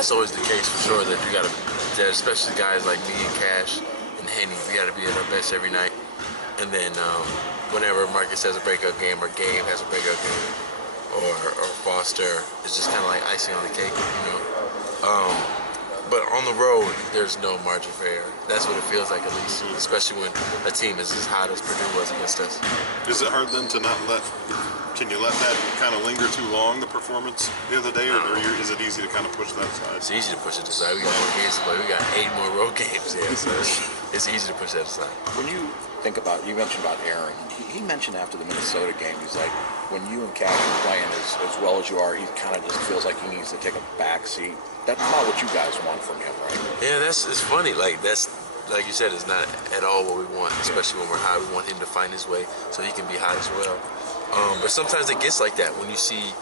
that's always the case for sure. That you got to, especially guys like me and Cash and Henny, we got to be at our best every night. And then whenever Marcus has a breakout game or Gabe has a breakout game or Foster, it's just kind of like icing on the cake, you know. But on the road, there's no margin for error. That's what it feels like, at least, especially when a team is as hot as Purdue was against us. Is it hard then to not let? Can you let that kind of linger too long, the performance the other day, or is it easy to kind of push that aside? It's easy to push it aside. We got more games to play. We got 8 more road games, yeah. So it's easy to push that aside. When you think about, you mentioned about Aaron, he mentioned after the Minnesota game, he's like, when you and Cash are playing as well as you are, he kind of just feels like he needs to take a back seat. That's not what you guys want from him, right? Yeah, it's funny. Like you said, it's not at all what we want, especially when we're high. We want him to find his way so he can be hot as well. But sometimes it gets like that when you see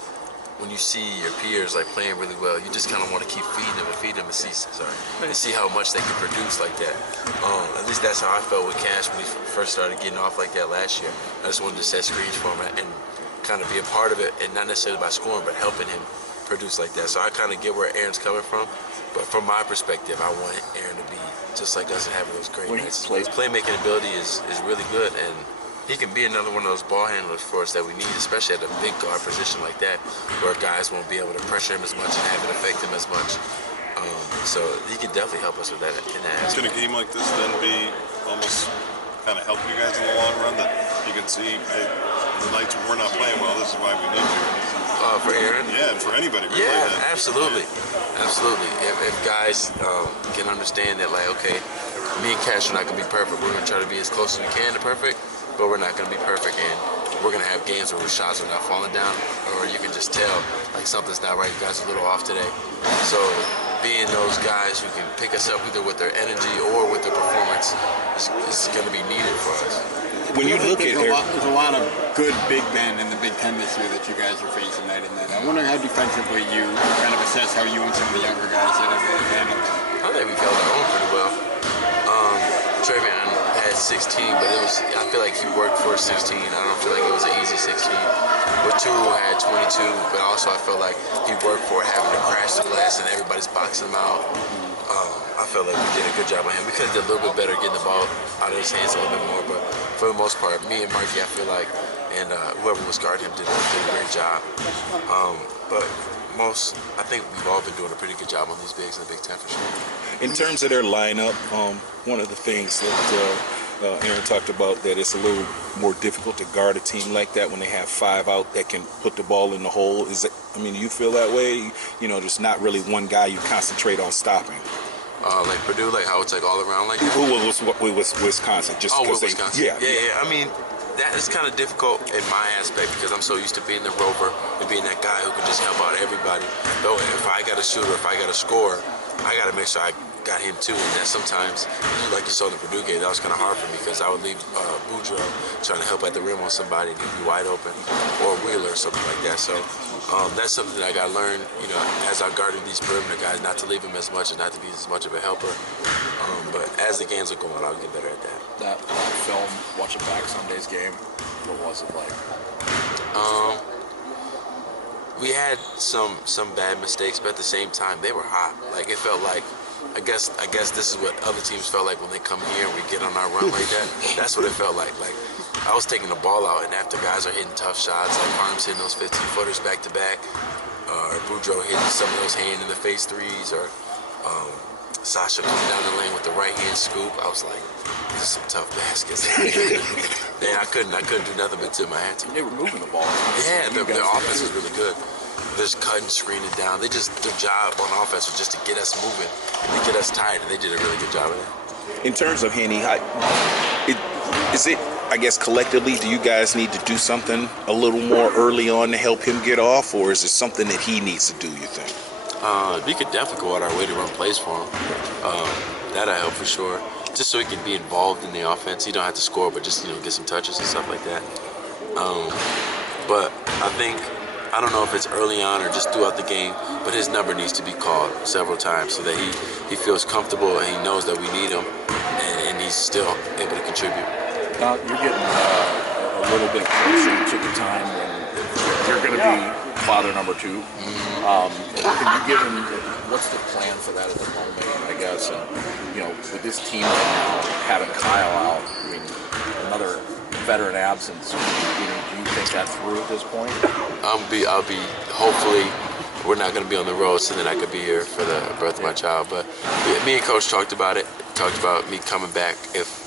your peers like playing really well. You just kind of want to keep feeding them and see how much they can produce like that. At least that's how I felt with Cash when he first started getting off like that last year. I just wanted to set screens for him and kind of be a part of it, and not necessarily by scoring, but helping him produce like that. So I kind of get where Aaron's coming from, but from my perspective, I want Aaron to be just like us and having those great nights. His playmaking ability is really good, and he can be another one of those ball handlers for us that we need, especially at a big guard position like that, where guys won't be able to pressure him as much and have it affect him as much. So he can definitely help us with that in that aspect. Can a game like this then be almost kind of help you guys in the long run, that you can see, hey, the nights when we're not playing well, this is why we need you? For Aaron? Yeah, and for anybody. Really, yeah, absolutely. Absolutely. If guys can understand that, like, okay, me and Cash are not going to be perfect. We're going to try to be as close as we can to perfect, but we're not going to be perfect. And we're going to have games where shots are not falling down, or you can just tell, like, something's not right. You guys are a little off today. So being those guys who can pick us up either with their energy or with their performance is going to be needed for us. When you look at there's a lot of good big men in the Big Ten this year that you guys are facing night and night. I wonder how defensively you kind of assess how you and some of the younger guys that have handled it. I think we held our own pretty well. Trevion had 16, but I feel like he worked for 16. I don't feel like it was an easy 16. Batul had 22, but also I felt like he worked for having to crash the glass and everybody's boxing him out. I felt like we did a good job on him. We could have did a little bit better getting the ball out of his hands a little bit more, but for the most part, me and Marky, I feel like, and whoever was guarding him did a great job. But I think we've all been doing a pretty good job on these bigs in the Big Ten for sure. In terms of their lineup, one of the things that Aaron talked about, that it's a little more difficult to guard a team like that when they have 5 out that can put the ball in the hole. Do you feel that way? You know, there's not really one guy you concentrate on stopping. Like Purdue, like how it's like all around like that? Who was Wisconsin? Just with Wisconsin. Yeah. I mean, that is kind of difficult in my aspect because I'm so used to being the rover and being that guy who can just help out everybody. Though if I got a shooter, if I got a scorer, I got to make sure I got him too. And that sometimes, like you saw in the Purdue game, that was kind of hard for me because I would leave Boudreaux trying to help at the rim on somebody and he'd be wide open, or Wheeler or something like that. So that's something that I got to learn, you know, as I guarded these perimeter guys, not to leave them as much and not to be as much of a helper. But as the games are going, I'll get better at that. That film, watching back Sunday's game, what was it like? We had some bad mistakes, but at the same time, they were hot. Like, it felt like, I guess this is what other teams felt like when they come here and we get on our run like that. That's what it felt like. Like, I was taking the ball out, and after guys are hitting tough shots, like Arms hitting those 15-footers back-to-back, or Boudreaux hitting some of those hand-in-the-face threes, or Sasha coming down the lane with the right-hand scoop. I was like, these are some tough baskets. Man, I couldn't do nothing but tip my hat to. They were moving the ball. Yeah, their offense was really good. They're just cutting, screening down. Their job on offense was just to get us moving and to get us tired, and they did a really good job of that. In terms of Henny, is it, I guess, collectively, do you guys need to do something a little more early on to help him get off, or is it something that he needs to do, you think? We could definitely go out our way to run plays for him. That'll help for sure. Just so he can be involved in the offense. He don't have to score, but just, you know, get some touches and stuff like that. But I don't know if it's early on or just throughout the game, but his number needs to be called several times so that he feels comfortable and he knows that we need him, and he's still able to contribute. Now, you're getting a little bit closer to the time when you're going to be father number 2. Can you give him what's the plan for that at the moment, I guess? And with this team right now having Kyle out, I mean, another veteran absence. Do you think that's through at this point? I'll be. Hopefully, we're not going to be on the road, so then I could be here for the birth of my child. But me and Coach talked about it. Talked about me coming back if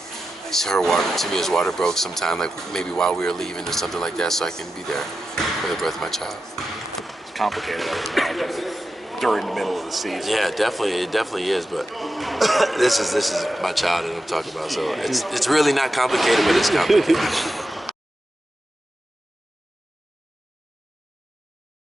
Tamia's water broke sometime, like maybe while we were leaving or something like that, so I can be there for the birth of my child. It's complicated, I would imagine, during the middle of the season. Yeah, it definitely is. But this is my child that I'm talking about, so it's really not complicated, but it's complicated.